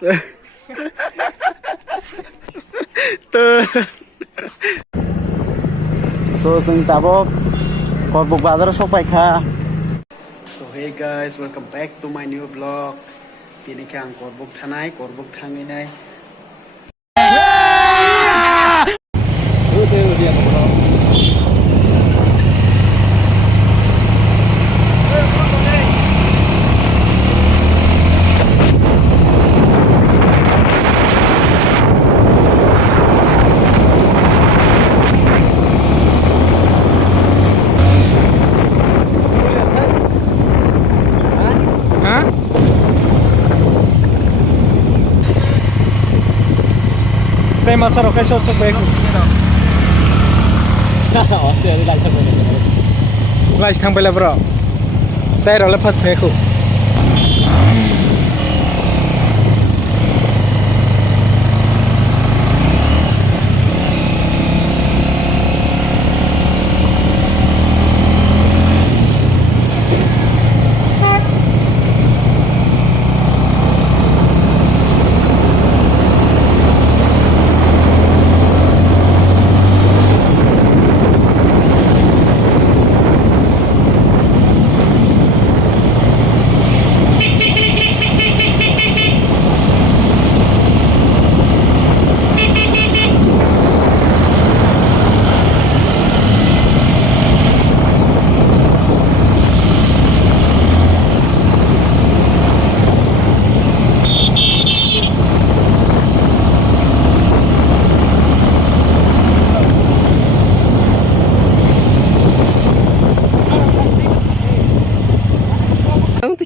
So sing tabok korbuk bazar sopai kha. So hey guys, welcome back to my new vlog. Tini ke ang korbuk thangai nai. Tem masa rokai sosok baik. Australia lai sang boleh. Lai sang boleh bro. Tay rồi lepas baik.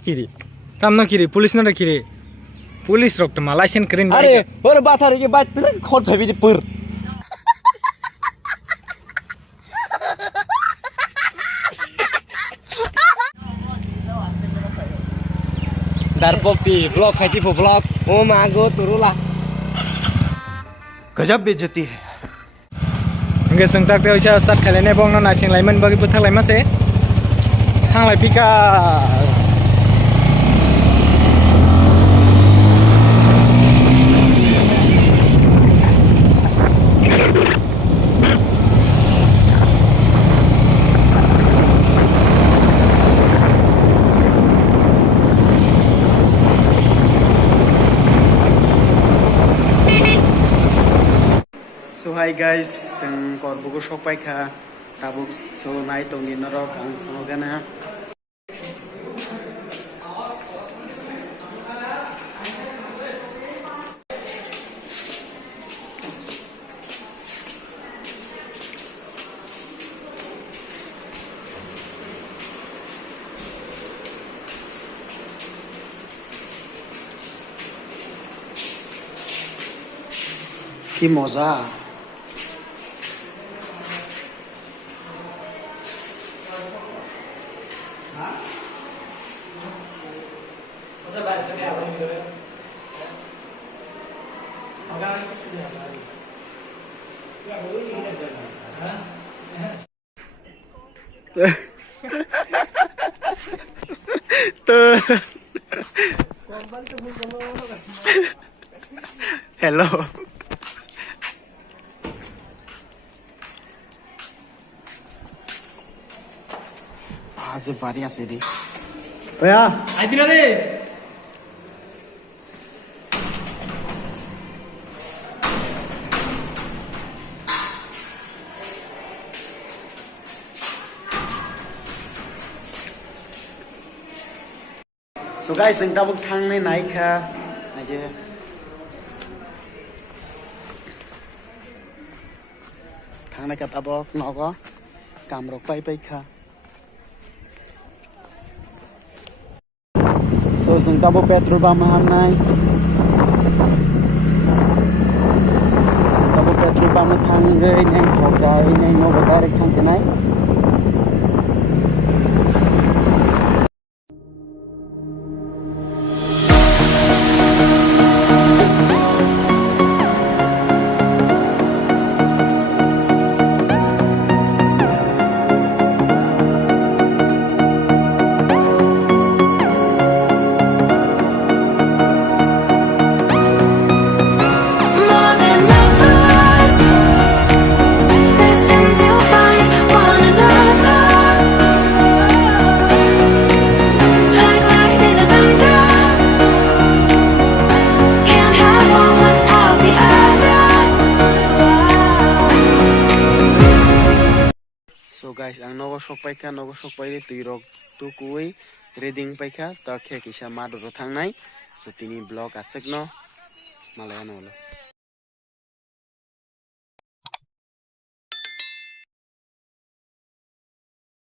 Kiri, kamu kiri, polis nada kiri, polis rok tu malah sen keren. Are, baru bahasa lagi baik, pilih khot habis di pur. Darpok ti, vlog kaji vlog, oh mago turulah. Gajab bejati hai. Enggak sengtak teh usia start kalian bong non asing laiman bagi putar laiman se, hang lai pika. So hi guys, sing korbuk sopai kha. Tabuk so nai tongi norok ang sonogana. Ki moza. Hello. आज बारी आसे दी. भैया. Ay tira deh. So guys, sing tabuk thang nai nai kha. Aje. Thang nai ka tabuk nogo. Kamrok pai pai kha. So sing tabuk petrol pump ham nai. Sing tabuk petrol pump thang gai nai thok gai nai no direct thang se nai. guys ang nogo sok paikha tui rok tukui reading paikha ta khe kisa mat ro thangnai so tini blog asek no malaya no.